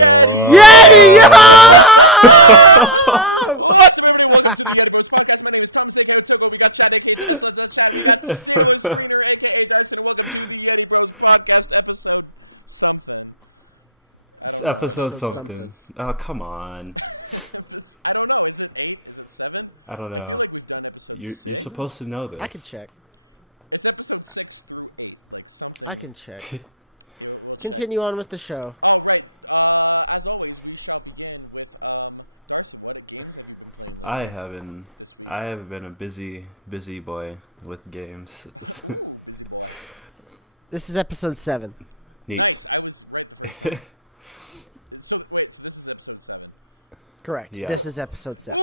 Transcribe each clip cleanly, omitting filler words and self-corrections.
Yeti! Yo! It's episode something. Oh, come on. I don't know. You're supposed to know this. I can check. I can check. Continue on with the show. I haven't been a busy boy with games. This is episode 7. Neat. Correct. Yeah. This is episode 7.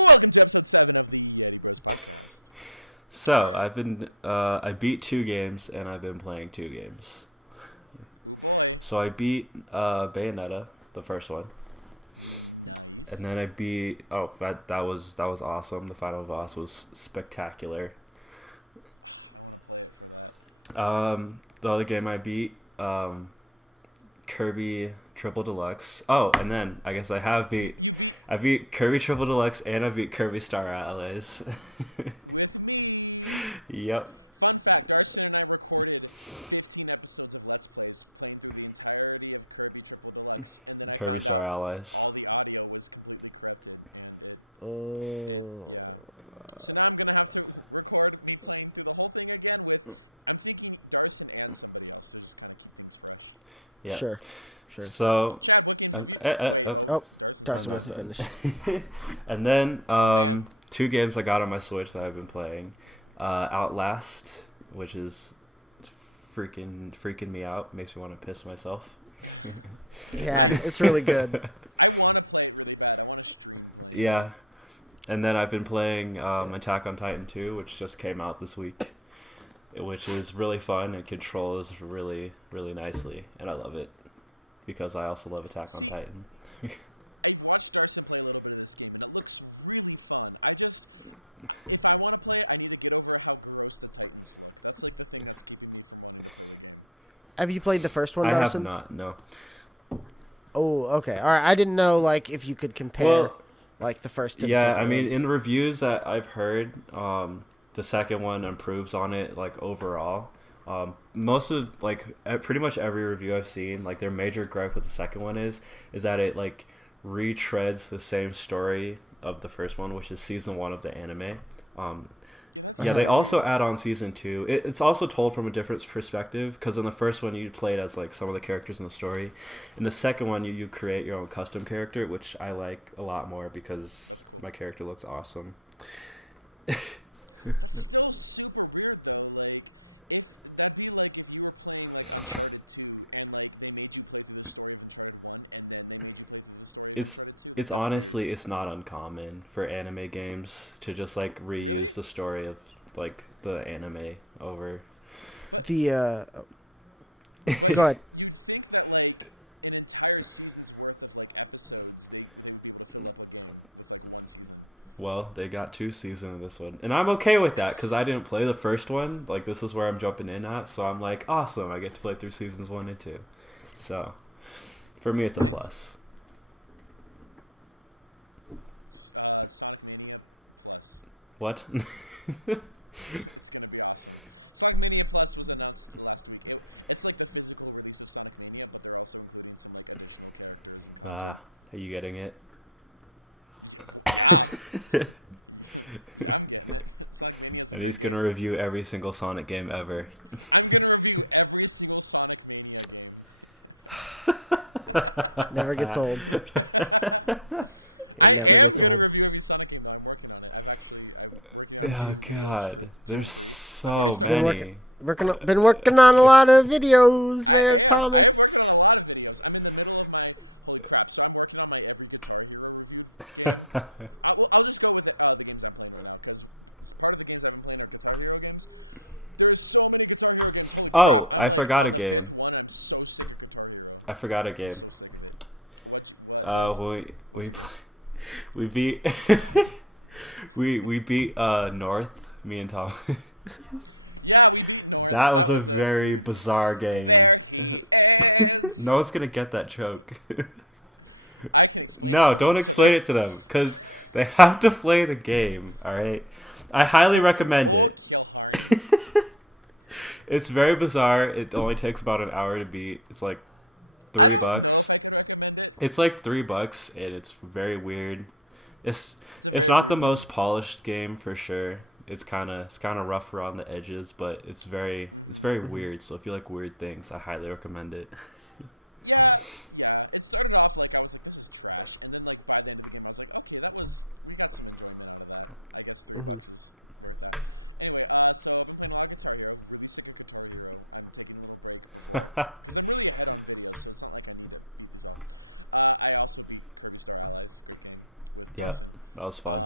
So I beat 2 games and I've been playing 2 games. So I beat Bayonetta, the first one, and then I beat that was awesome. The final boss was spectacular. The other game I beat, Kirby Triple Deluxe. Oh, and then I guess I beat Kirby Triple Deluxe and I beat Kirby Star Allies. Yep. Kirby Star Allies. Yeah. Sure. So, Darcen wasn't finished. And then 2 games I got on my Switch that I've been playing. Outlast, which is freaking me out, makes me want to piss myself. Yeah, it's really good. Yeah, and then I've been playing Attack on Titan 2, which just came out this week, which is really fun and controls really nicely, and I love it because I also love Attack on Titan. Have you played the first one, Darcen? I have not, no. Oh, okay. All right. I didn't know like if you could compare like the first to the second. Yeah, I mean, in reviews that I've heard, the second one improves on it like overall. Most of pretty much every review I've seen, like their major gripe with the second one is that it like retreads the same story of the first one, which is season 1 of the anime. Yeah, they also add on season 2. It's also told from a different perspective, because in the first one you played as like some of the characters in the story. In the second one you create your own custom character, which I like a lot more because my character looks awesome. It's honestly, it's not uncommon for anime games to just like reuse the story of like the anime over. Go ahead. Well, they got 2 seasons of this one, and I'm okay with that because I didn't play the first one. Like, this is where I'm jumping in at, so I'm like, awesome, I get to play through seasons 1 and 2. So for me, it's a plus. What? Are you getting it? And he's gonna review every single Sonic game ever. Never gets old. It never gets old. Oh God, there's so many. Been working on a lot of videos there, Thomas. Oh, I forgot a game. We beat we beat North, me and Tom. That was a very bizarre game. No one's gonna get that joke. No, don't explain it to them because they have to play the game. All right, I highly recommend it. It's very bizarre. It only takes about an hour to beat. It's like $3. It's like $3, and it's very weird. It's not the most polished game for sure. It's kind of rough around the edges, but it's very weird. So if you like weird things, I highly recommend it. Hmm. Yeah, that was fun.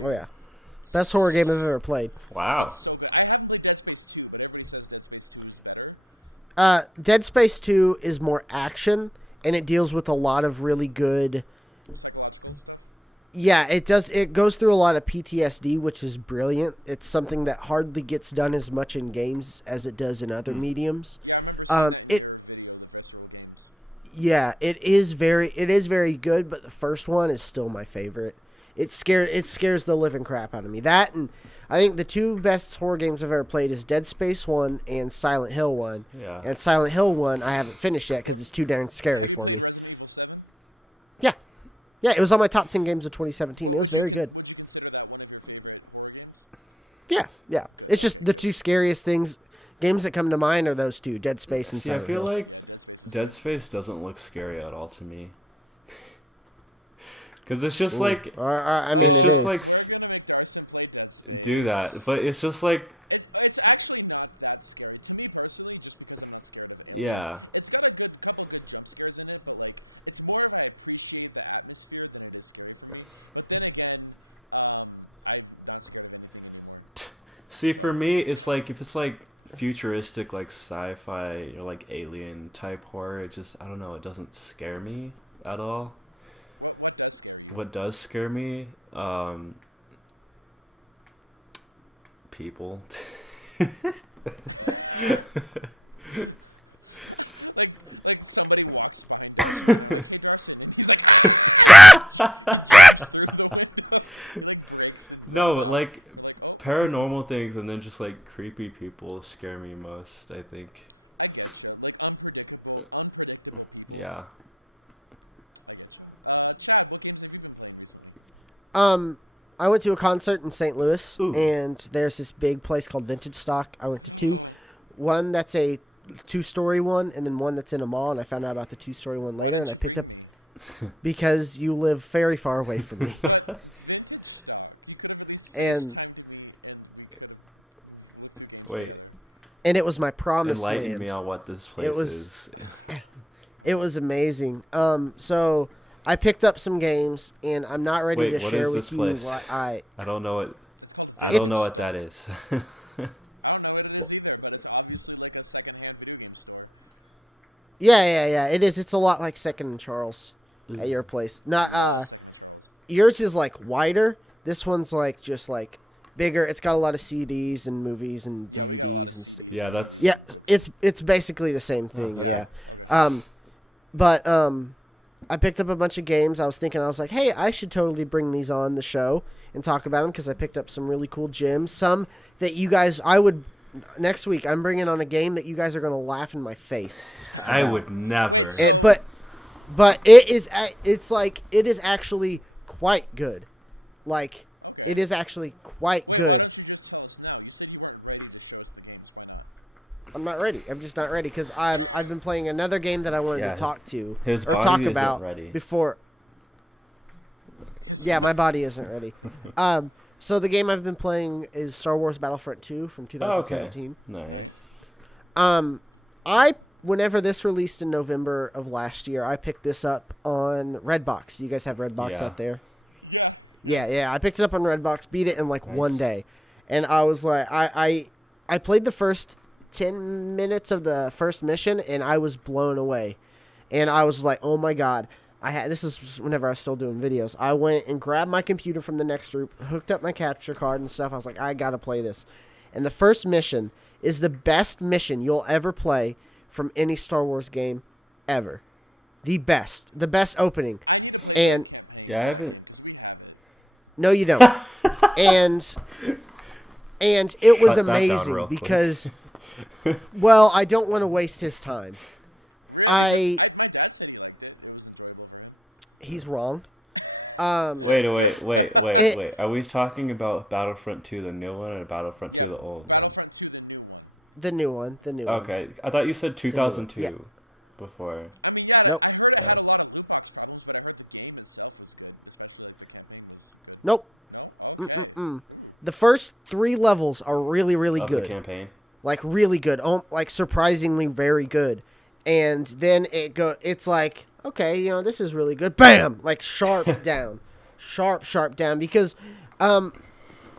Oh yeah, best horror game I've ever played. Wow. Dead Space 2 is more action, and it deals with a lot of really good. Yeah, it does. It goes through a lot of PTSD, which is brilliant. It's something that hardly gets done as much in games as it does in other Mm. mediums. It Yeah, it is very good, but the first one is still my favorite. It scares the living crap out of me. That, and I think the two best horror games I've ever played is Dead Space 1 and Silent Hill 1. Yeah. And Silent Hill 1 I haven't finished yet cuz it's too darn scary for me. Yeah. Yeah, it was on my top 10 games of 2017. It was very good. Yeah. Yeah. It's just the two scariest games that come to mind are those two, Dead Space and See, I Silent feel Hill. like Dead Space doesn't look scary at all to me. Because it's just Ooh. like I mean, it's it just like is. do that, but it's just like yeah. See, for me, it's like if it's like futuristic, like sci-fi or like alien type horror, it just I don't know, it doesn't scare me at all. What does scare me? People. No, like paranormal things and then just like creepy people scare me most, I think. Yeah. Um, I went to a concert in St. Louis, Ooh. and there's this big place called Vintage Stock. I went to two. One that's a two-story one, and then one that's in a mall. And I found out about the two-story one later, and I picked up because you live very far away from me, and Wait, it was my promised enlighten me land. on what this It place was is. it was amazing. So I picked up some games, and I'm not ready Wait, to what share is with this you place? what I. I don't know what I It don't know what that is. Yeah. It is. It's a lot like Second and Charles at Ooh. your place. Not yours is like wider. This one's like just like bigger. It's got a lot of CDs and movies and DVDs and stuff. Yeah, that's Yeah, it's basically the same oh, thing. okay. Yeah, um, but I picked up a bunch of games. I was thinking, I was like, hey, I should totally bring these on the show and talk about them because I picked up some really cool gems. Some that you guys, I would next week. I'm bringing on a game that you guys are gonna laugh in my face I about. would never. But it's like it is actually quite good. Like it is actually quite good. I'm not ready. I'm just not ready because I've been playing another game that I wanted Yeah, to talk to his or body talk isn't about ready. before. Yeah, my body isn't ready. So the game I've been playing is Star Wars Battlefront 2 from Oh, okay. 2017. Nice. Um, I whenever this released in November of last year, I picked this up on Redbox. You guys have Redbox Yeah. out there? Yeah. I picked it up on Redbox, beat it in like one Nice. day, and I was like, I played the first 10 minutes of the first mission, and I was blown away, and I was like, oh my god. This is whenever I was still doing videos. I went and grabbed my computer from the next group, hooked up my capture card and stuff. I was like, I gotta play this. And the first mission is the best mission you'll ever play from any Star Wars game ever. The best opening. And Yeah, I haven't. no, you don't. and it was Shut that down amazing real quick. because, well, I don't want to waste his time. He's wrong. Wait. Are we talking about Battlefront 2, the new one, or Battlefront 2, the old one? The new one. Okay, I thought you said 2002 Yeah. before. Nope. Oh. Nope. Mm-mm-mm. The first 3 levels are really, really Of good. the campaign. Like really good. Like surprisingly very good. And then it's like, okay, this is really good. Bam! Like sharp down. Sharp down. Because I'm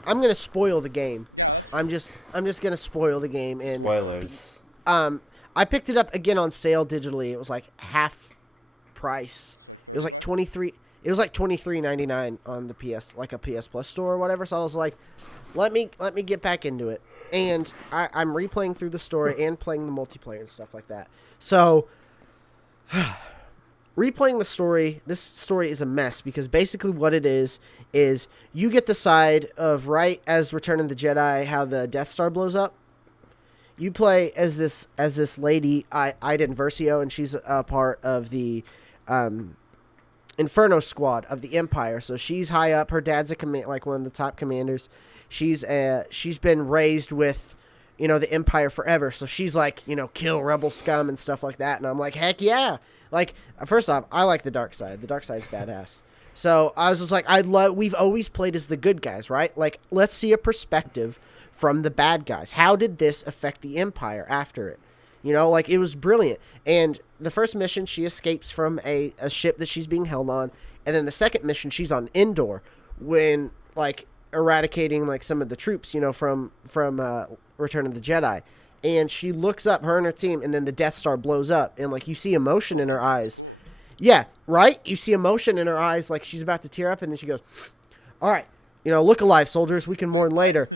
gonna spoil the game. I'm just gonna spoil the game. And Spoilers. I picked it up again on sale digitally. It was like half price. It was like $23.99 on the PS, like a PS Plus store or whatever. So I was like, let me get back into it. And I'm replaying through the story and playing the multiplayer and stuff like that. So replaying the story, this story is a mess because basically what it is you get the side of right as Return of the Jedi, how the Death Star blows up. You play as this lady, Iden Versio, and she's a part of the Inferno Squad of the Empire. So she's high up. Her dad's like one of the top commanders. She's been raised with, the Empire forever. So she's like, kill rebel scum and stuff like that. And I'm like, heck yeah. Like, first off, I like the dark side. The dark side's badass. So I was just like, we've always played as the good guys, right? Like, let's see a perspective from the bad guys. How did this affect the Empire after it? Like, it was brilliant. And the first mission, she escapes from a ship that she's being held on. And then the second mission, she's on Endor when, like, eradicating, like, some of the troops, from Return of the Jedi. And she looks up, her and her team, and then the Death Star blows up. And, like, you see emotion in her eyes. Yeah, right? You see emotion in her eyes, like she's about to tear up. And then she goes, all right, look alive, soldiers. We can mourn later.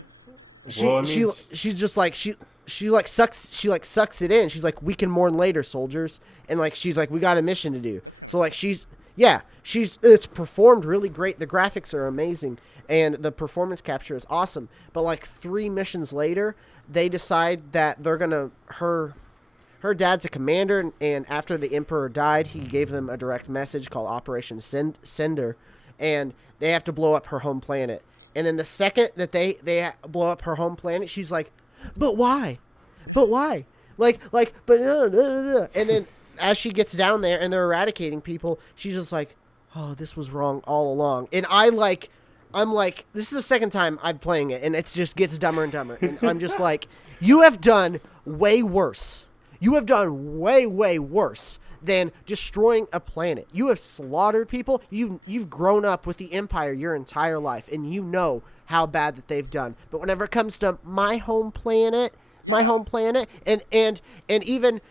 She's just like, she sucks it in. She's like, we can mourn later, soldiers. And like, she's like, we got a mission to do. So like, it's performed really great. The graphics are amazing and the performance capture is awesome. But like 3 missions later, they decide that they're going to, her dad's a commander. And after the Emperor died, he gave them a direct message called Operation Sender. And they have to blow up her home planet. And then the second that they blow up her home planet, she's like, but why? Like, and then as she gets down there and they're eradicating people, she's just like, oh, this was wrong all along. And I'm like, this is the second time I'm playing it, and it just gets dumber and dumber. And I'm just like, you have done way worse. You have done way, way worse than destroying a planet. You have slaughtered people. You've grown up with the Empire your entire life, and you know how bad that they've done. But whenever it comes to my home planet, and even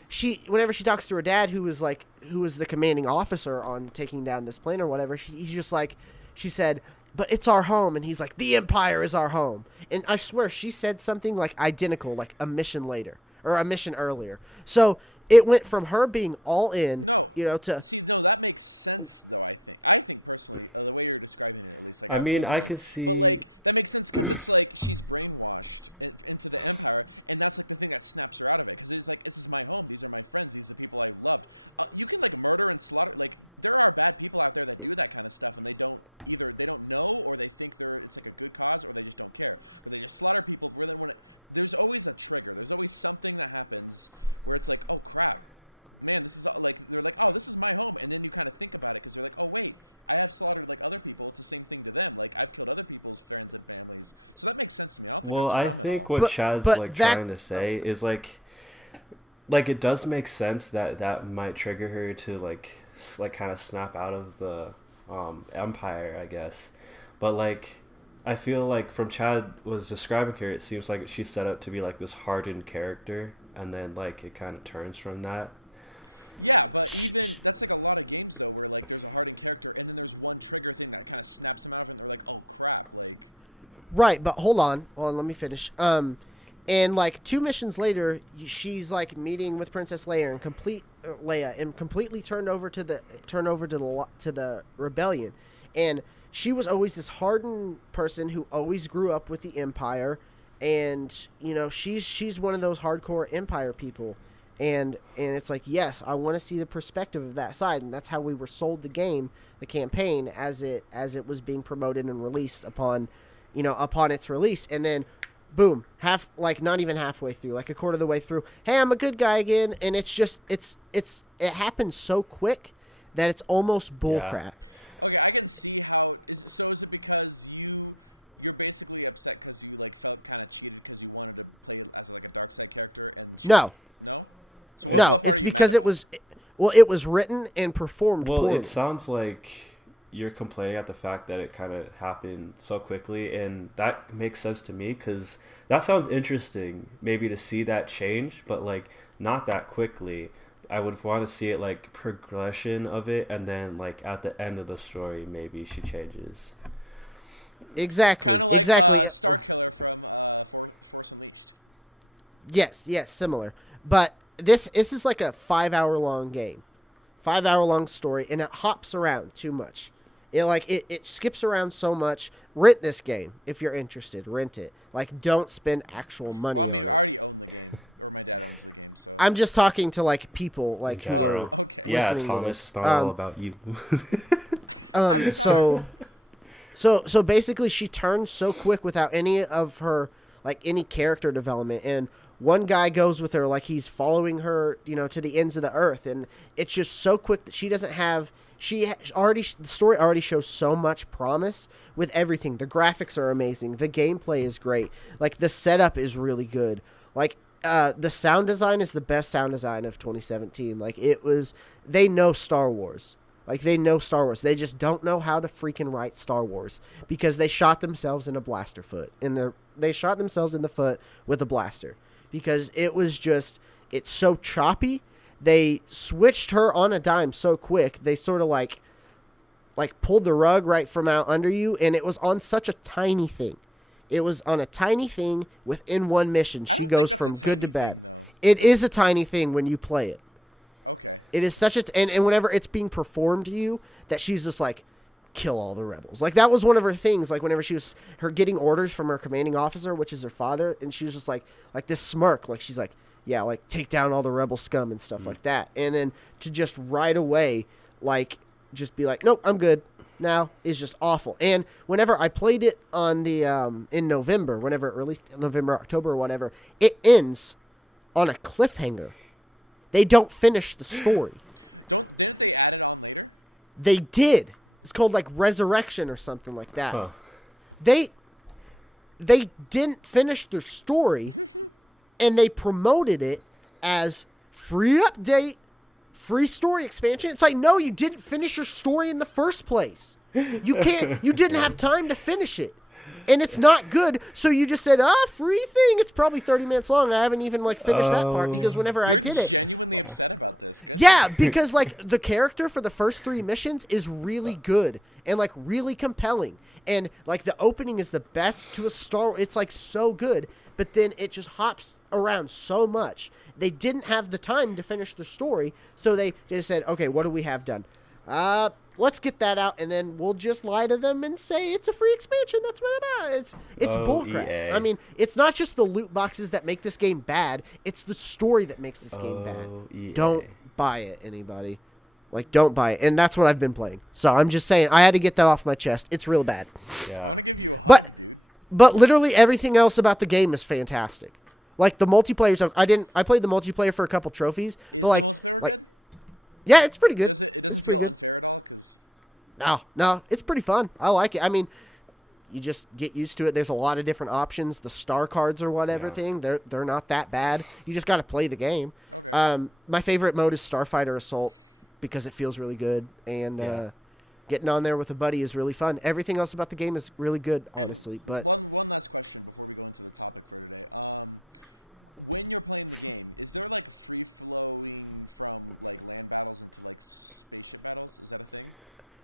whenever she talks to her dad, who was the commanding officer on taking down this plane or whatever, he's just like, she said, but it's our home, and he's like, the Empire is our home. And I swear she said something like identical, like a mission later or a mission earlier. So it went from her being all in, to... I mean, I could see. Well, I think what Chad's but like that... trying to say is like it does make sense that might trigger her to like kind of snap out of the empire, I guess. But like I feel like from Chad was describing her, it seems like she's set up to be like this hardened character, and then like it kind of turns from that. Right, but hold on, let me finish. And like 2 missions later, she's like meeting with Princess Leia and completely turned over to the rebellion. And she was always this hardened person who always grew up with the Empire, and she's one of those hardcore Empire people. And it's like, yes, I want to see the perspective of that side, and that's how we were sold the game, the campaign, as it was being promoted and released upon its release. And then boom, not even halfway through, like a quarter of the way through, hey, I'm a good guy again. And it's just it happens so quick that it's almost Yeah. bullcrap. No, no, It's it's because it was written and performed Well, it poorly. sounds like you're complaining at the fact that it kind of happened so quickly, and that makes sense to me because that sounds interesting. Maybe to see that change, but like not that quickly. I would want to see it like progression of it, and then like at the end of the story, maybe she changes. Exactly, exactly. Yes, yes, similar. But this is like a 5 hour long game, 5 hour long story, and it hops around too much. It skips around so much. Rent this game if you're interested. Rent it. Like, don't spend actual money on it. I'm just talking to like people In like who are general, yeah, listening to Thomas, this. it's not all about you. So basically, she turns so quick without any of her any character development, and one guy goes with her like he's following her, to the ends of the earth, and it's just so quick that she doesn't have. Already the story already shows so much promise with everything. The graphics are amazing. The gameplay is great. Like the setup is really good. Like the sound design is the best sound design of 2017. Like it was. They know Star Wars. Like they know Star Wars. They just don't know how to freaking write Star Wars because they shot themselves in a blaster foot. They shot themselves in the foot with a blaster because it's so choppy. They switched her on a dime so quick. They sort of like pulled the rug right from out under you, and it was on such a tiny thing. It was on a tiny thing within one mission. She goes from good to bad. It is a tiny thing when you play it. It is such a and whenever it's being performed to you, that she's just like, kill all the rebels. Like that was one of her things. Like whenever she was her getting orders from her commanding officer, which is her father, and she was just like this smirk, like she's like, yeah, like take down all the rebel scum and stuff Mm. like that. And then to just right away, like just be like, nope, I'm good now is just awful. And whenever I played it on the in November, whenever it released, November, October, or whatever, it ends on a cliffhanger. They don't finish the story. They did. It's called like Resurrection or something like that. Huh. They they didn't finish their story, and they promoted it as free update, free story expansion. It's like, no, you didn't finish your story in the first place. You didn't have time to finish it. And it's not good, so you just said, free thing. It's probably 30 minutes long. I haven't even like finished that part because Oh, whenever I did it, yeah, because like the character for the first 3 missions is really good and like really compelling, and like the opening is the best to a Star. It's like so good, but then it just hops around so much. They didn't have the time to finish the story, so they just said, "Okay, what do we have done? Let's get that out, and then we'll just lie to them and say it's a free expansion." That's what about. It's oh, bullcrap. I EA. mean, it's not just the loot boxes that make this game bad. It's the story that makes this game bad. Oh, EA. Don't buy it, anybody. Like, don't buy it. And that's what I've been playing. So I'm just saying, I had to get that off my chest. It's real bad. Yeah. But but literally everything else about the game is fantastic. Like the multiplayer stuff, I played the multiplayer for a couple trophies, but like yeah, it's pretty good. It's pretty good. No, it's pretty fun. I like it. I mean, you just get used to it. There's a lot of different options. The star cards or whatever Yeah. thing, they're not that bad. You just got to play the game. My favorite mode is Starfighter Assault because it feels really good, and Yeah. getting on there with a buddy is really fun. Everything else about the game is really good, honestly. But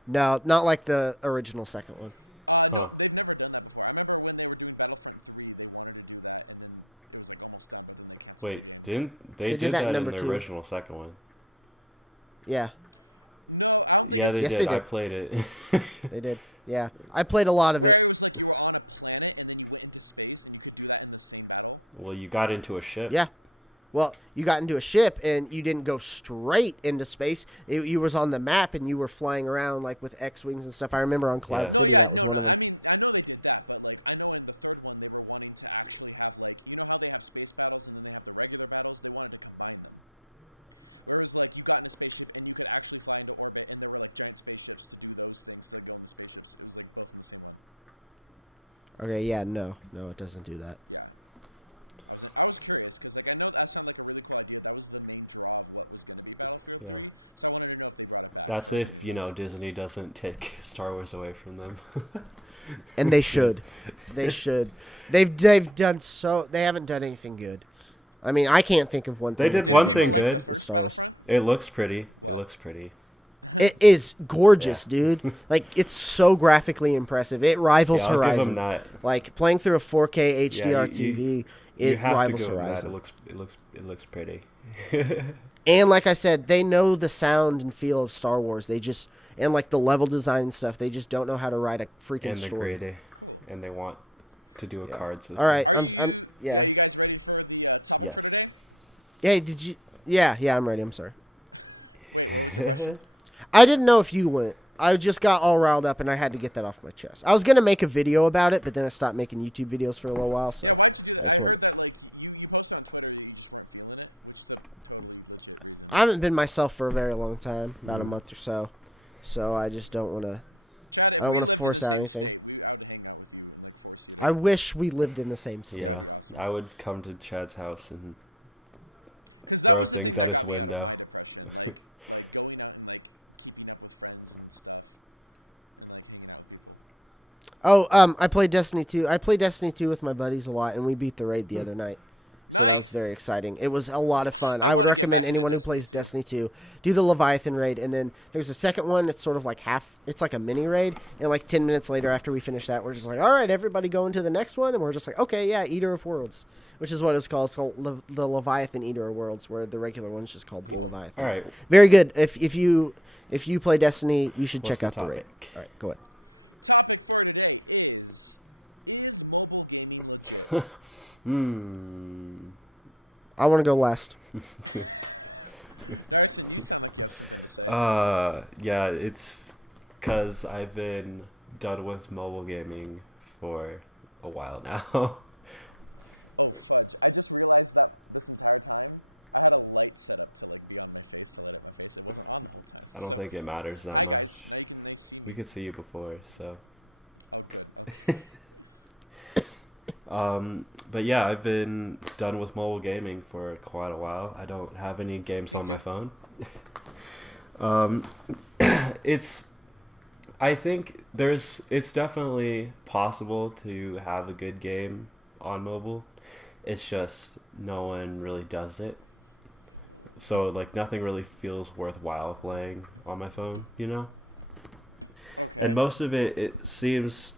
no, not like the original second one. Huh. Wait, didn't they They did did that in that in number the 2. original second one? Yeah. Yeah, they Yes, did. they I did. played it. They did. Yeah. I played a lot of it. Well, you got into a ship. Yeah. Well, you got into a ship and you didn't go straight into space. You was on the map and you were flying around like with X wings and stuff. I remember on Cloud Yeah. City that was one of them. Okay, yeah, no, it doesn't do that. Yeah. That's if, Disney doesn't take Star Wars away from them. And they should. They should. They've done so. They haven't done anything good. I mean, I can't think of one They thing that did they've one done thing good good. with Star Wars. It looks pretty. It looks pretty. It is Yeah. gorgeous, dude. Like it's so graphically impressive. It rivals Yeah, I'll give them Horizon. that. Like playing through a 4K Yeah, HDR you TV, you it have to rivals give them that. Horizon. It looks pretty. And like I said, they know the sound and feel of Star Wars. They just and like the level design and stuff. They just don't know how to write a freaking And they're story. greedy. And they want to do a Yeah. card system. All right, I'm yeah. Yes. Hey, did you? Yeah, I'm ready. I'm sorry. I didn't know if you went. I just got all riled up and I had to get that off my chest. I was gonna make a video about it, but then I stopped making YouTube videos for a little while, so I just wanted. I haven't been myself for a very long time, about a month or so. So I just don't want to. I don't want to force out anything. I wish we lived in the same state. Yeah. I would come to Chad's house and throw things at his window. Oh, I played Destiny 2. I played Destiny 2 with my buddies a lot, and we beat the raid the other night. So that was very exciting. It was a lot of fun. I would recommend anyone who plays Destiny 2 do the Leviathan raid, and then there's a second one. It's sort of like it's like a mini raid, and like 10 minutes later after we finish that, we're just like, all right, everybody go into the next one, and we're just like, okay, yeah, Eater of Worlds, which is what it's called. It's called the Leviathan Eater of Worlds, where the regular one's just called the Leviathan. All right. Very good. If you play Destiny, you should What's check out the raid. topic? All right, go ahead. I want to go last. Yeah, it's because I've been done with mobile gaming for a while now. I don't think it matters that much. We could see you before, so. But yeah, I've been done with mobile gaming for quite a while. I don't have any games on my phone. Um, it's, I think it's definitely possible to have a good game on mobile. It's just no one really does it. So like nothing really feels worthwhile playing on my phone, you know? And most of it seems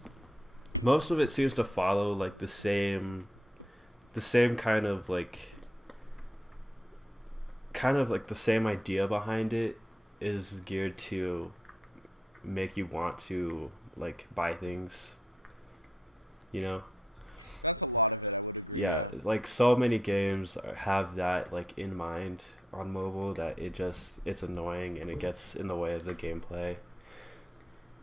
to follow like the same kind of like the same idea behind it is geared to make you want to like buy things, you know? Yeah, like so many games have that like in mind on mobile that it's annoying and it gets in the way of the gameplay.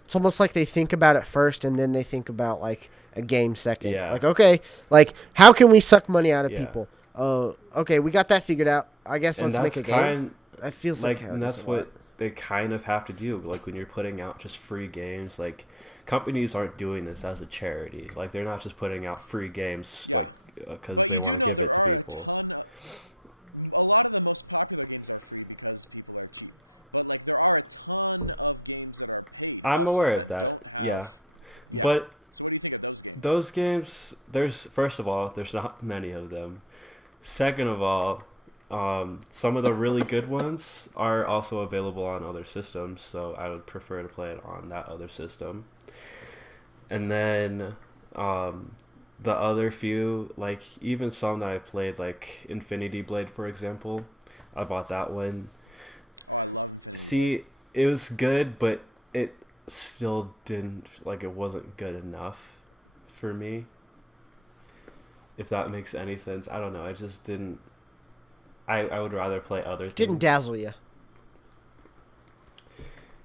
It's almost like they think about it first and then they think about like a game second. Yeah. Like, okay, like how can we suck money out of Yeah. people? Oh, okay, we got that figured out. I guess And let's make that's a game. kind That feels like like and that's what they kind of have to do like when you're putting out just free games. Like companies aren't doing this as a charity. Like they're not just putting out free games like because they want to give it to people. I'm aware of that, yeah, but those games, there's first of all there's not many of them. Second of all, some of the really good ones are also available on other systems, so I would prefer to play it on that other system. And then, um, the other few, like even some that I played, like Infinity Blade, for example, I bought that one. See, it was good, but it still didn't like it wasn't good enough for me. If that makes any sense, I don't know. I just didn't. I would rather play other Didn't things. dazzle you.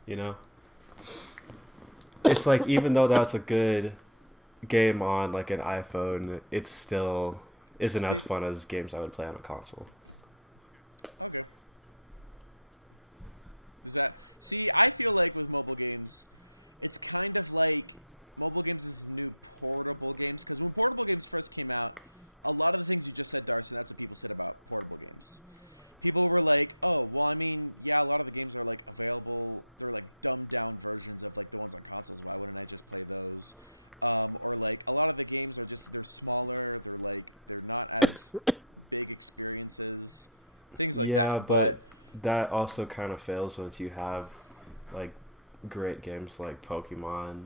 You know, it's like even though that's a good game on like an iPhone, it still isn't as fun as games I would play on a console. Yeah, but that also kind of fails once you have like great games like Pokemon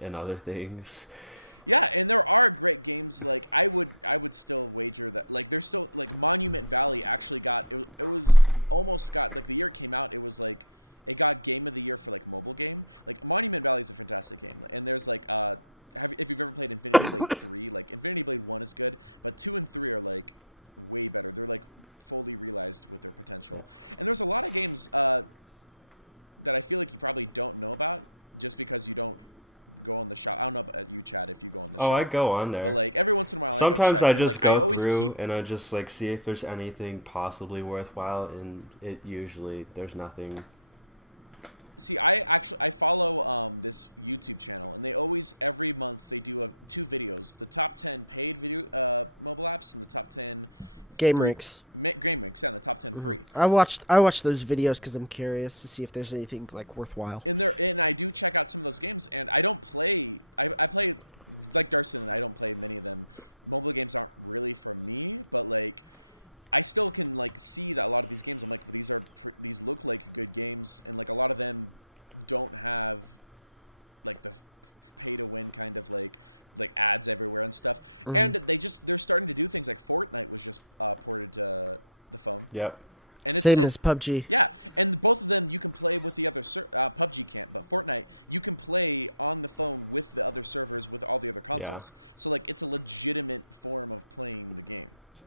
and other things. Yeah. Oh, I go on there. Sometimes I just go through and I just like see if there's anything possibly worthwhile, and it usually there's nothing. Game ranks. I watched those videos because I'm curious to see if there's anything like worthwhile. hmm Yep. Same as PUBG. Yeah.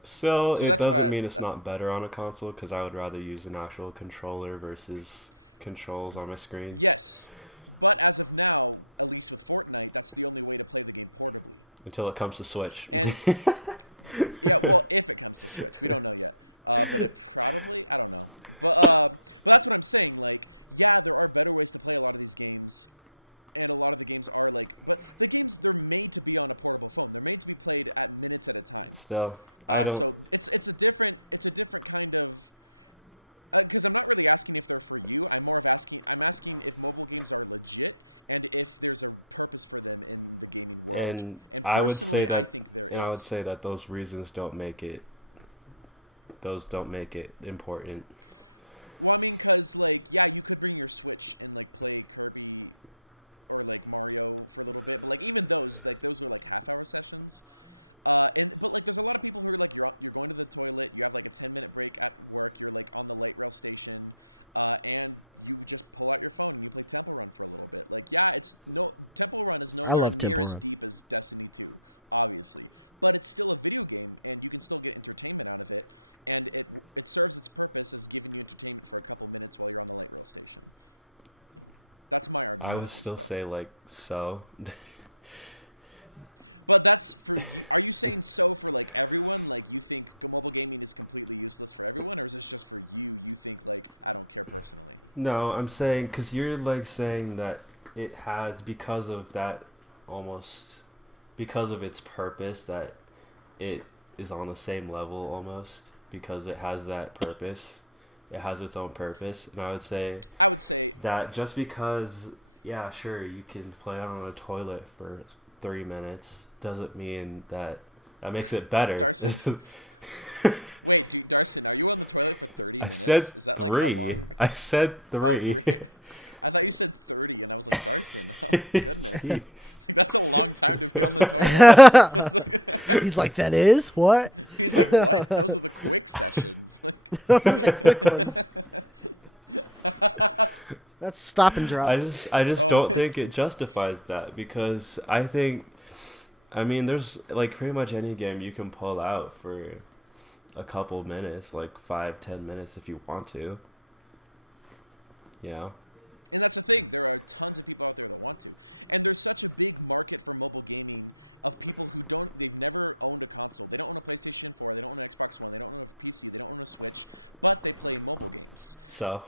Still, it doesn't mean it's not better on a console because I would rather use an actual controller versus controls on my screen until it comes to Switch. Still, I don't. And I would say that, and I would say that those reasons don't make it. Those don't make it important. I love Temple Run. I would still say like so. No, I'm saying because you're like saying that it has because of that almost because of its purpose that it is on the same level almost because it has that purpose. It has its own purpose, and I would say that just because yeah, sure, you can play it on a toilet for 3 minutes doesn't mean that that makes it better. I said three. I said three. Jeez. He's like, that is what? Those are the quick ones. That's stop and drop. I just don't think it justifies that because I mean there's like pretty much any game you can pull out for a couple minutes, like 5-10 minutes if you want to, you know. So,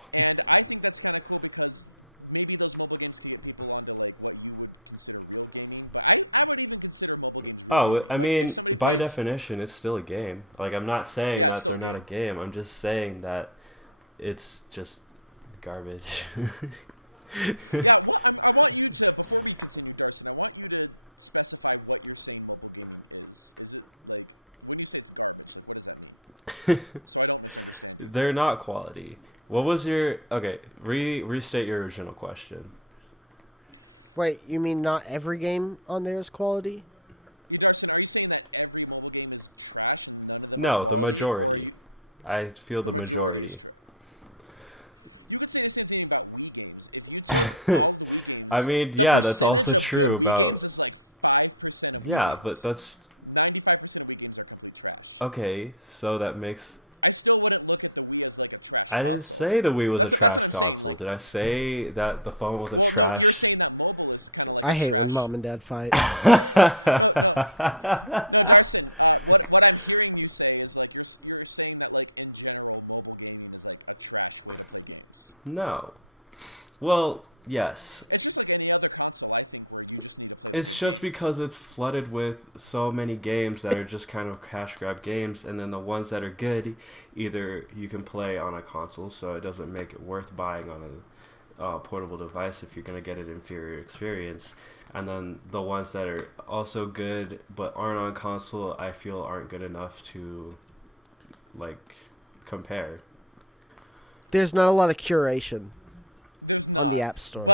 oh, I mean, by definition, it's still a game. Like, I'm not saying that they're not a game. I'm just saying that it's just garbage. They're not quality. What was your okay? Restate your original question. Wait, you mean not every game on there is quality? No, the majority. I feel the majority. I mean, yeah, that's also true about yeah, but that's okay. So that makes I didn't say the Wii was a trash console. Did I say that the phone was a trash? I hate when mom and dad fight. No. Well, yes. It's just because it's flooded with so many games that are just kind of cash grab games, and then the ones that are good, either you can play on a console, so it doesn't make it worth buying on a portable device if you're gonna get an inferior experience, and then the ones that are also good but aren't on console, I feel aren't good enough to like compare. There's not a lot of curation on the App Store.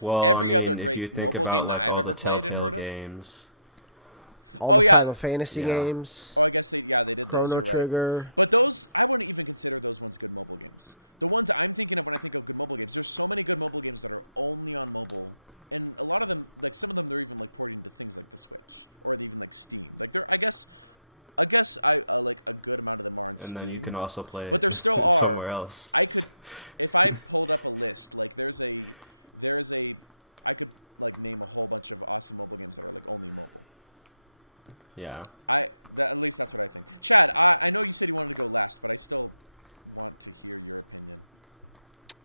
Well, I mean, if you think about like all the Telltale games, All the Final Fantasy yeah. games, Chrono Trigger. And then you can also play it somewhere else. Yeah.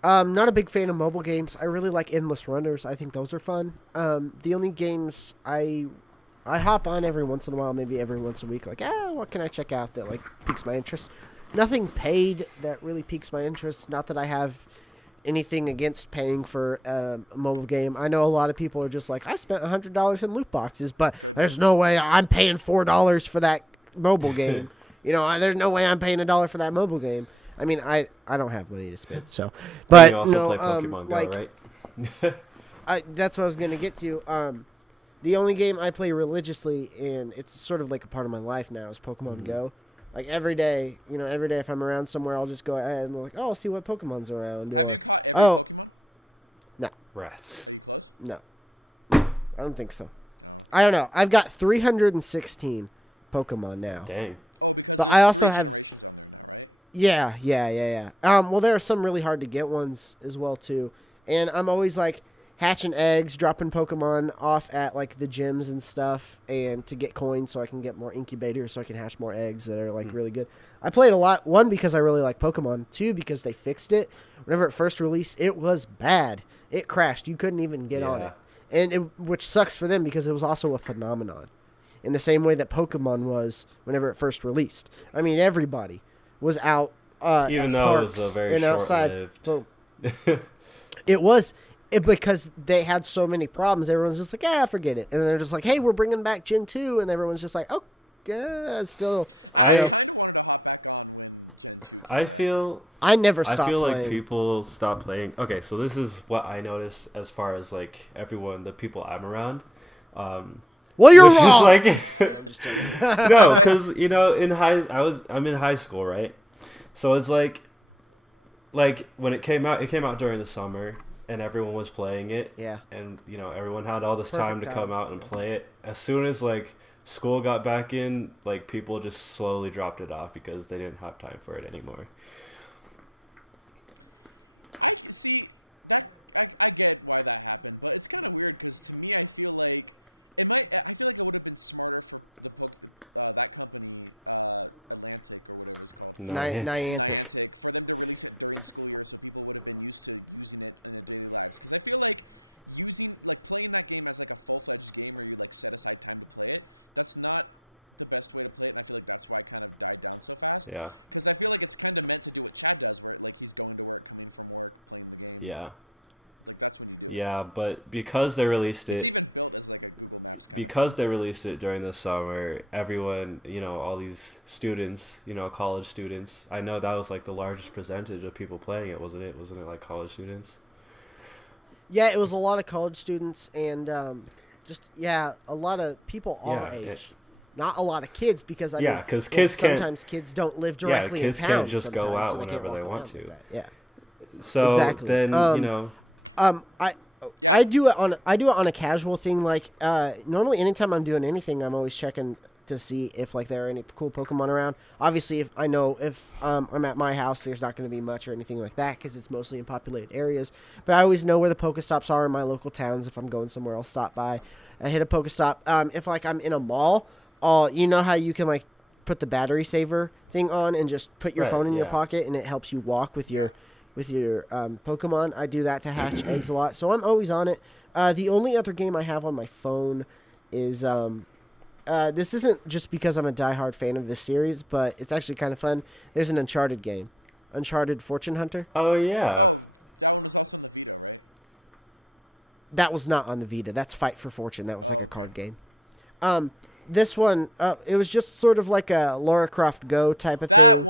Not a big fan of mobile games. I really like Endless Runners. I think those are fun. The only games I hop on every once in a while, maybe every once a week. Like, what can I check out that like piques my interest? Nothing paid that really piques my interest. Not that I have anything against paying for a mobile game. I know a lot of people are just like, I spent $100 in loot boxes, but there's no way I'm paying $4 for that mobile game. There's no way I'm paying $1 for that mobile game. I mean, I don't have money to spend, so. And you But also no, play Pokemon Go, like right? that's what I was gonna get to. The only game I play religiously, and it's sort of like a part of my life now, is Pokemon Mhm. Go. Like every day if I'm around somewhere, I'll just go ahead and like, oh, I'll see what Pokemon's around, or oh, no, Rats. no, I don't think so. I don't know. I've got 316 Pokemon now, Dang. but I also have. Yeah. Well, there are some really hard to get ones as well too, and I'm always like hatching eggs, dropping Pokemon off at like the gyms and stuff, and to get coins so I can get more incubators so I can hatch more eggs that are like really good. I played a lot. One because I really like Pokemon. Two because they fixed it. Whenever it first released, it was bad. It crashed. You couldn't even get on Yeah. it, which sucks for them because it was also a phenomenon, in the same way that Pokemon was whenever it first released. I mean, everybody was out Even at though it was parks a very and outside. short-lived. So it was, because they had so many problems, everyone's just like, yeah, forget it. And they're just like, hey, we're bringing back Gen 2. And everyone's just like, oh, yeah, still. You know, I feel I never I stopped feel like playing. people stop playing. Okay, so this is what I notice as far as like everyone, the people I'm around. Well, you're Which is wrong. like I'm just joking. no, because you know, I'm in high school, right? So it's like when it came out during the summer, and everyone was playing it, Yeah. and you know, everyone had all this time Perfect to time. come out and play it. As soon as like school got back in, like people just slowly dropped it off because they didn't have time for it anymore. Niantic. Yeah, yeah, yeah. But because they released it during the summer, everyone, you know, all these students, you know, college students. I know that was like the largest percentage of people playing it, wasn't it? Wasn't it like college students? Yeah, it was a lot of college students and just, yeah, a lot of people our Yeah, age. Not a lot of kids because, I yeah, mean, because well, kids can't. sometimes kids don't live Yeah, directly in kids can't town just go sometimes, so out they can't whenever walk they want around like to. that. Yeah, So exactly. then, you know, Um, I I do it on a casual thing. Like normally, anytime I'm doing anything, I'm always checking to see if like there are any cool Pokemon around. Obviously, if I know if I'm at my house, there's not going to be much or anything like that because it's mostly in populated areas. But I always know where the Pokestops are in my local towns. If I'm going somewhere, I'll stop by. I hit a Pokestop. If like I'm in a mall, you know how you can like put the battery saver thing on and just put your right? phone in your Yeah. pocket and it helps you walk with your Pokemon. I do that to hatch eggs a lot, so I'm always on it. The only other game I have on my phone is this isn't just because I'm a diehard fan of this series, but it's actually kind of fun. There's an Uncharted game, Uncharted Fortune Hunter. Oh yeah, That was not on the Vita. That's Fight for Fortune. That was like a card game. Um, this one, it was just sort of like a Lara Croft Go type of thing.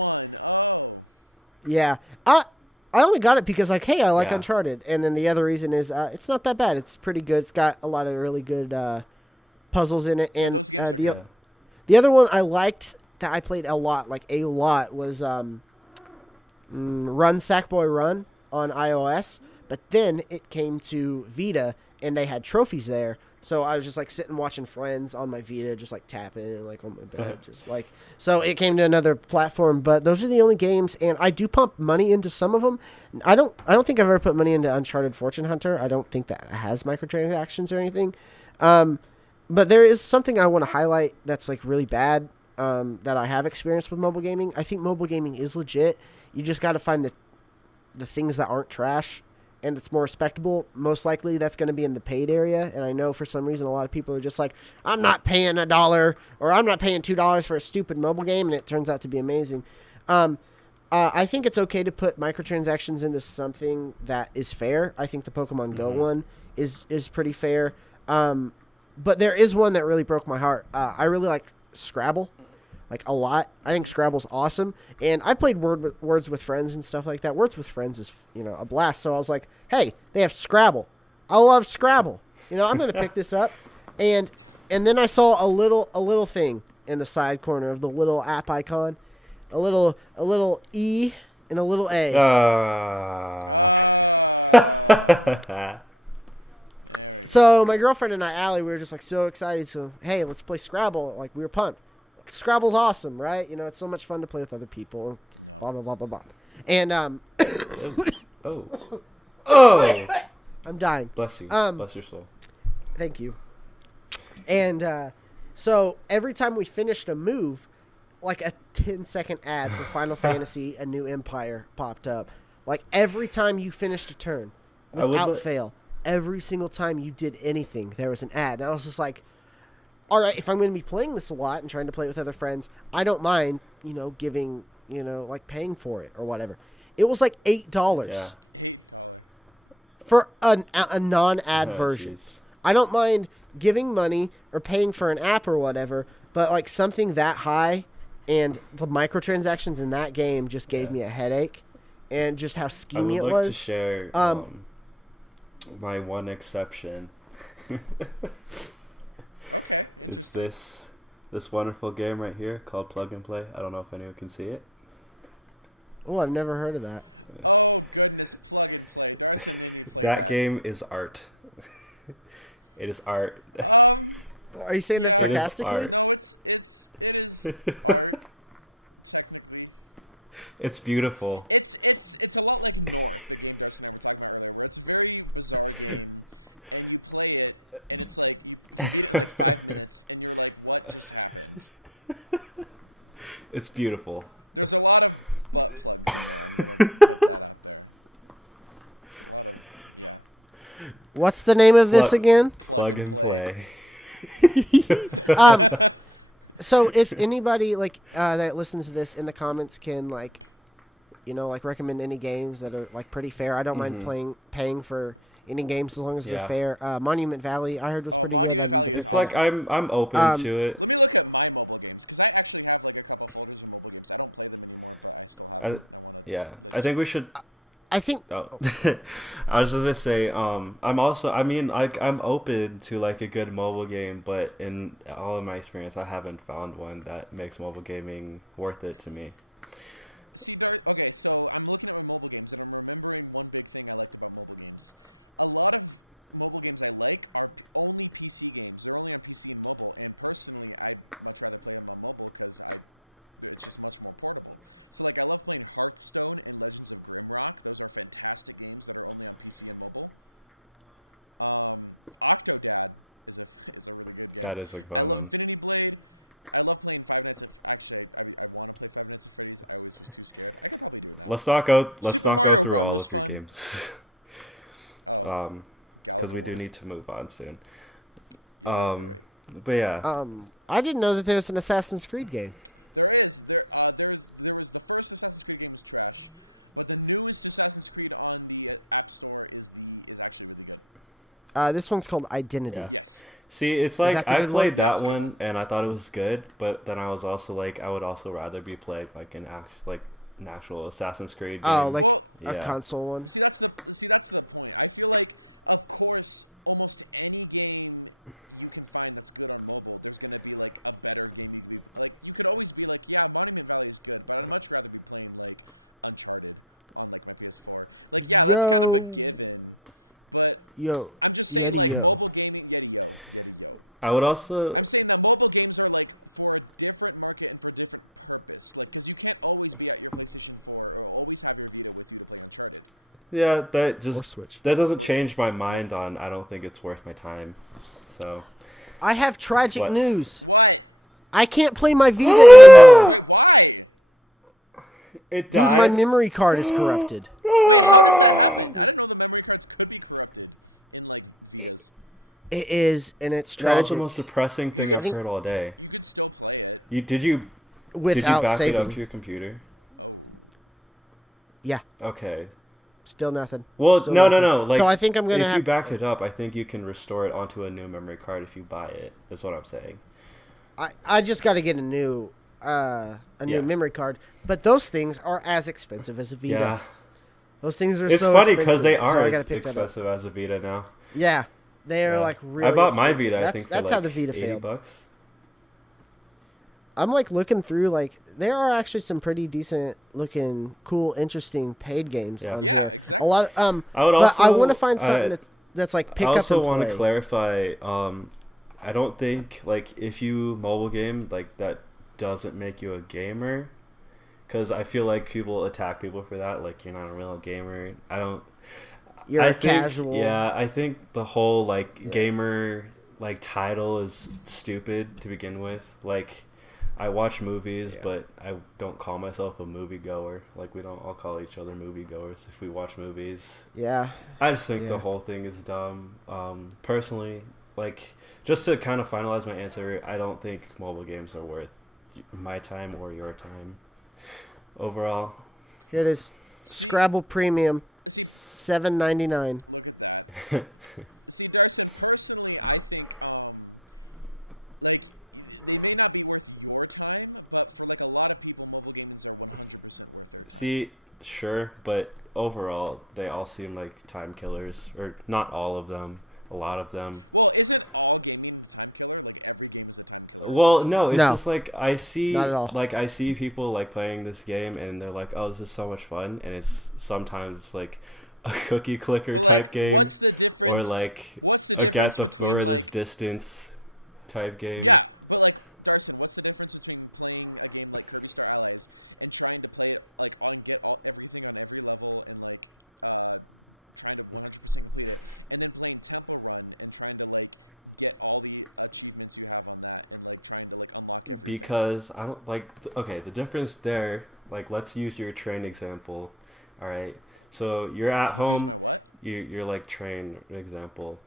Yeah. I only got it because like, hey, I like yeah, Uncharted, and then the other reason is it's not that bad. It's pretty good. It's got a lot of really good puzzles in it, and yeah. the other one I liked that I played a lot, was Run Sackboy Run on iOS, but then it came to Vita, and they had trophies there. So I was just like sitting watching Friends on my Vita, just like tapping like on my bed, just like. So it came to another platform, but those are the only games, and I do pump money into some of them. I don't think I've ever put money into Uncharted Fortune Hunter. I don't think that has microtransactions or anything. Um, but there is something I want to highlight that's like really bad, that I have experienced with mobile gaming. I think mobile gaming is legit. You just got to find the things that aren't trash and it's more respectable. Most likely that's going to be in the paid area. And I know for some reason a lot of people are just like, I'm not paying $1 or I'm not paying $2 for a stupid mobile game, and it turns out to be amazing. Um, I think it's okay to put microtransactions into something that is fair. I think the Pokemon Go Hmm. one is pretty fair. But there is one that really broke my heart. I really like Scrabble, like a lot. I think Scrabble's awesome, and I played Words with Friends and stuff like that. Words with Friends is a blast. So I was like, hey, they have Scrabble. I love Scrabble. I'm gonna pick this up, and then I saw a little thing in the side corner of the little app icon, a little E and a little A. Uh, So my girlfriend and I, Allie, we were just like so excited. So hey, let's play Scrabble. Like we were pumped. Scrabble's awesome, right? It's so much fun to play with other people. Blah blah blah blah blah. And oh, oh, I'm dying. bless you, Um, bless your soul. Thank you. And so every time we finished a move, like a 10-second ad for Final Fantasy: A New Empire popped up. Like every time you finished a turn, I would without li- fail, every single time you did anything, there was an ad. And I was just like, all right, if I'm going to be playing this a lot and trying to play with other friends, I don't mind, giving, like paying for it or whatever. It was like $8. Yeah. for a non-ad version. Jeez. I don't mind giving money or paying for an app or whatever, but like something that high and the microtransactions in that game just gave me a headache, and just how schemy it was. I would like to share my one exception. Is this wonderful game right here called Plug and Play? I don't know if anyone can see it. Oh, I've never heard of that. That game is art. It is art. Are you saying that sarcastically? It is art. It's beautiful. It's beautiful. What's the name of this again? Plug and Play. So if anybody like that listens to this in the comments can like, like recommend any games that are like pretty fair. I don't mind paying for any games as long as they're fair. Monument Valley I heard was pretty good. I need to pick It's like up. I'm open to it. I think we should. I think. Oh. I was just gonna say. I'm open to like a good mobile game, but in all of my experience, I haven't found one that makes mobile gaming worth it to me. That is a fun one. Let's not go through all of your games. Because we do need to move on soon. But yeah. I didn't know that there was an Assassin's Creed game. This one's called Identity. Yeah. See, it's like I played that one and I thought it was good, but then I was also like, I would also rather be playing like an actual Assassin's Creed game. Oh, like a console one. Yo, Yeti, yo. I would also. Yeah, that doesn't change my mind on. I don't think it's worth my time. So. I have tragic news. I can't play my Vita anymore. It died. Dude, my memory card is corrupted. It is, and it's tragic. That was the most depressing thing I've heard all day. Did you back it up to your computer? Yeah. Okay. Still nothing. Well, Still no. Like, so I think I'm gonna. If you backed it up, I think you can restore it onto a new memory card if you buy it. That's what I'm saying. I just got to get a new memory card, but those things are as expensive as a Vita. Yeah. Those things are. It's so funny because they are as expensive as a Vita now. Yeah. They are like really. I bought expensive. my Vita. I think that's for how like the Vita failed. $80. I'm like looking through like there are actually some pretty decent looking, cool, interesting paid games on here. A lot. I want to find something that's like pick up and play. I also want to clarify. I don't think like if you mobile game like that doesn't make you a gamer, because I feel like people attack people for that. Like you're not a real gamer. I don't. You're casual. Yeah, I think the whole like gamer like title is stupid to begin with. Like, I watch movies, but I don't call myself a moviegoer. Like, we don't all call each other moviegoers if we watch movies. Yeah. I just think the whole thing is dumb. Personally, like, just to kind of finalize my answer, I don't think mobile games are worth my time or your time overall. Here it is. Scrabble Premium. $7.99. See, sure, but overall, they all seem like time killers, or not all of them, a lot of them. Well, no, it's No, just like not at all. I see people like playing this game and they're like, "Oh, this is so much fun." And it's sometimes it's like a cookie clicker type game or like a get the furthest distance type game because I don't like okay, the difference there, like let's use your train example. All right. So, you're at home, you're like train example.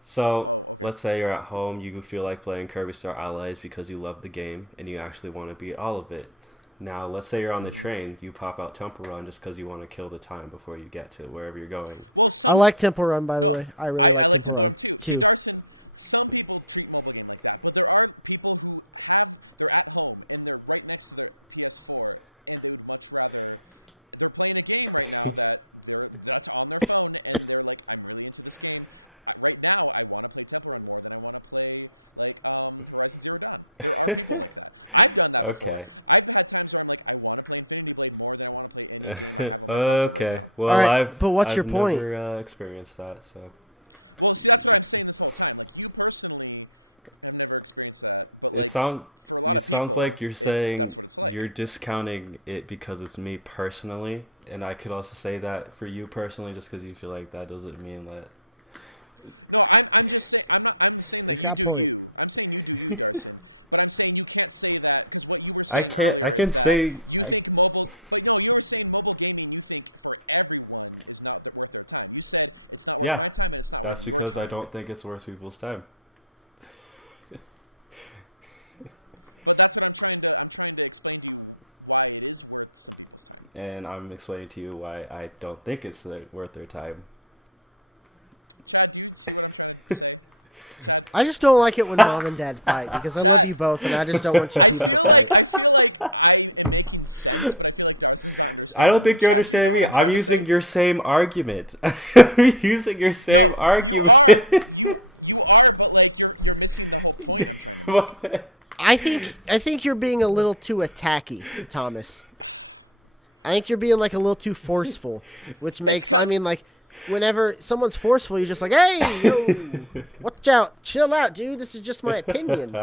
So, let's say you're at home, you feel like playing Kirby Star Allies because you love the game and you actually want to beat all of it. Now, let's say you're on the train, you pop out Temple Run just because you want to kill the time before you get to wherever you're going. I like Temple Run, by the way. I really like Temple Run too. Okay. Okay. All Well, right, but what's your I've point? never experienced that, so it sounds like you're saying you're discounting it because it's me personally, and I could also say that for you personally, just because you feel like that doesn't mean that. He's got a point. I can't. I can say. Yeah, that's because I don't think it's worth people's time, and I'm explaining to you why I don't think it's worth their time. I just don't like it when mom and dad fight because I love you both, and I just don't want you people to fight. I don't think you're understanding me. I'm using your same argument. I'm using your same argument. I think you're being a little too attacky, Thomas. I think you're being like a little too forceful, which makes I mean like whenever someone's forceful, you're just like, hey, yo, watch out, chill out, dude. This is just my opinion.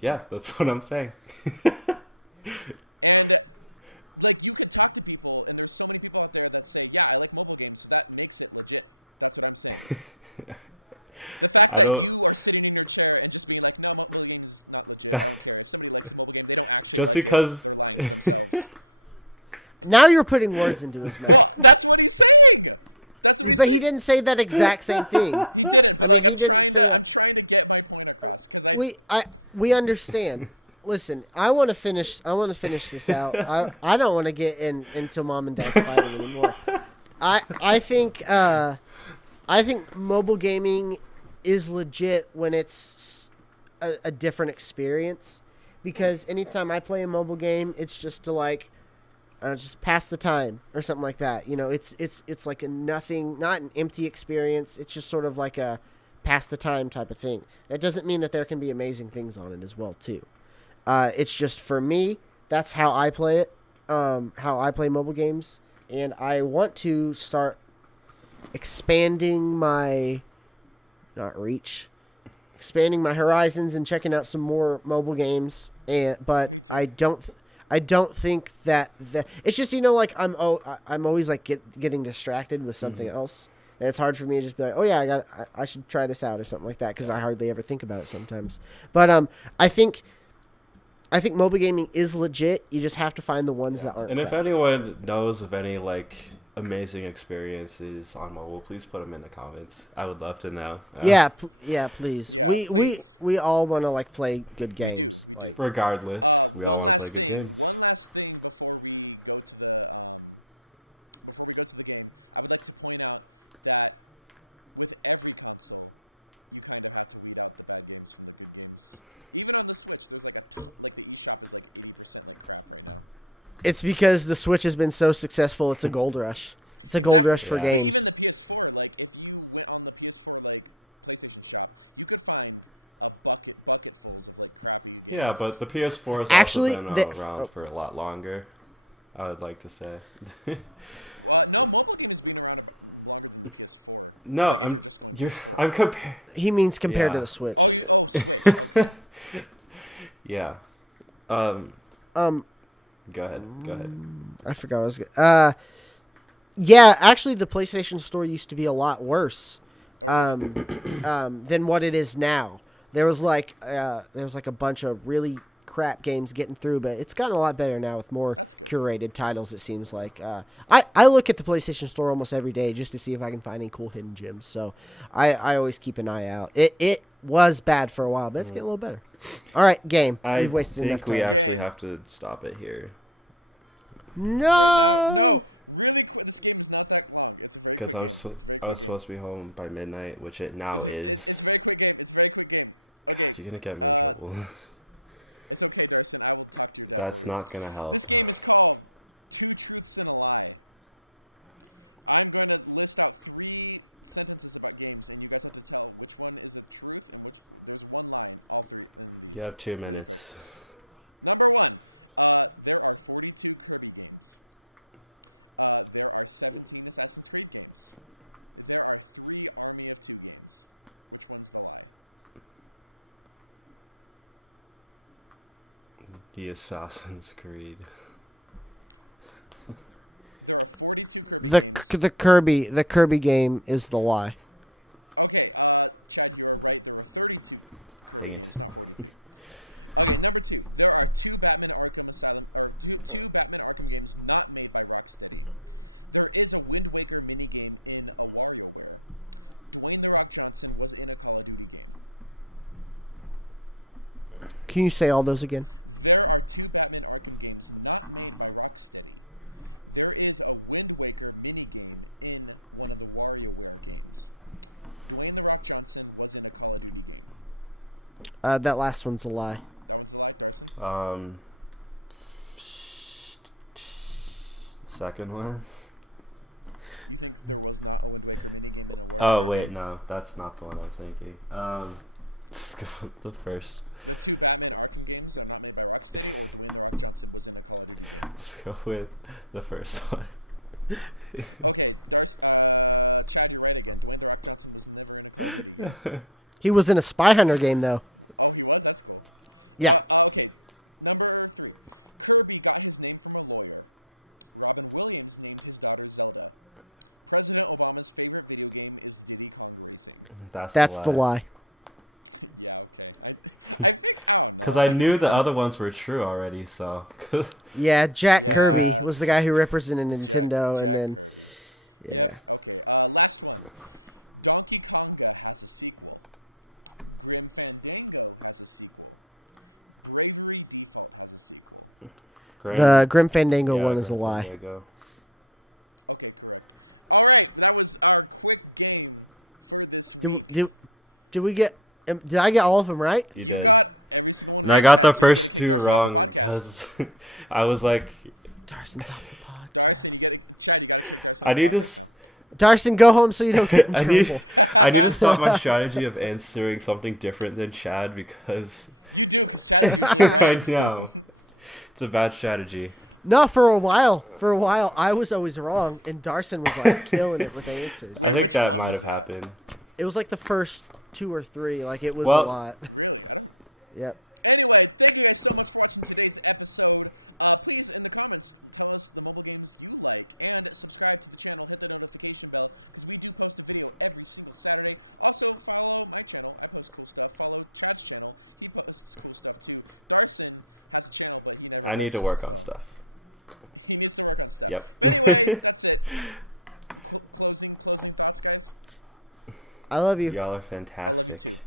Yeah, that's what I'm saying. I don't. Just because. Now you're putting words into his mouth. But he didn't say that exact same thing. I mean, he didn't say that. We understand. Listen, I want to finish. I want to finish this out. I don't want to get into mom and dad's fighting anymore. I think mobile gaming is legit when it's a different experience. Because anytime I play a mobile game, it's just to like just pass the time or something like that. You know, it's like a nothing, not an empty experience. It's just sort of like a pass the time type of thing. That doesn't mean that there can be amazing things on it as well too. It's just for me. That's how I play it. How I play mobile games, and I want to start expanding my not reach, expanding my horizons and checking out some more mobile games. And but I don't think that it's just like I'm always like getting distracted with something else. And it's hard for me to just be like, oh yeah, I should try this out or something like that because I hardly ever think about it sometimes. But I think mobile gaming is legit. You just have to find the ones that aren't. And if crap. anyone knows of any like amazing experiences on mobile, please put them in the comments. I would love to know. Yeah, please. We all want to like play good games. Like regardless, we all want to play good games. it's because the Switch has been so successful. It's a gold rush. It's a gold rush for games. Yeah, but the PS4 has Actually, also been around for a lot longer. I would like to say. No, I'm comparing. He means compared to the Switch. Yeah. Go ahead. I forgot what I was. Yeah, actually, the PlayStation Store used to be a lot worse, than what it is now. There was like a bunch of really crap games getting through, but it's gotten a lot better now with more curated titles. It seems like I look at the PlayStation Store almost every day just to see if I can find any cool hidden gems. So I always keep an eye out. It was bad for a while, but it's getting a little better. All right, game. I wasted enough think time. we actually have to stop it here. No. Because I was supposed to be home by midnight, which it now is. God, you're gonna get me in trouble. That's not gonna help. You have 2 minutes. The Assassin's Creed. The Kirby game is the lie. Dang it. Can you say all those again? That last one's a lie. Second one. Oh wait, no, that's not the one I was thinking. Let's go with the first. Let's go with the first one. He was in a Spy Hunter game though. Yeah. That's the lie. Because I knew the other ones were true already, so. Yeah, Jack Kirby was the guy who represented Nintendo, and then, yeah. The Grim Fandango one is a lie. Fandango. Did we get? Did I get all of them right? You did. And I got the first two wrong because I was like, Darcen's off the podcast. I need to. Darcen, go home so you don't get in trouble. I need to stop my strategy of answering something different than Chad because I know it's a bad strategy. No, for a while, I was always wrong, and Darcen was like killing it with answers. I think that might have happened. It was like the first 2 or 3. Like it was a lot. Yep. I need to work on stuff. Yep. I love you. Y'all are fantastic.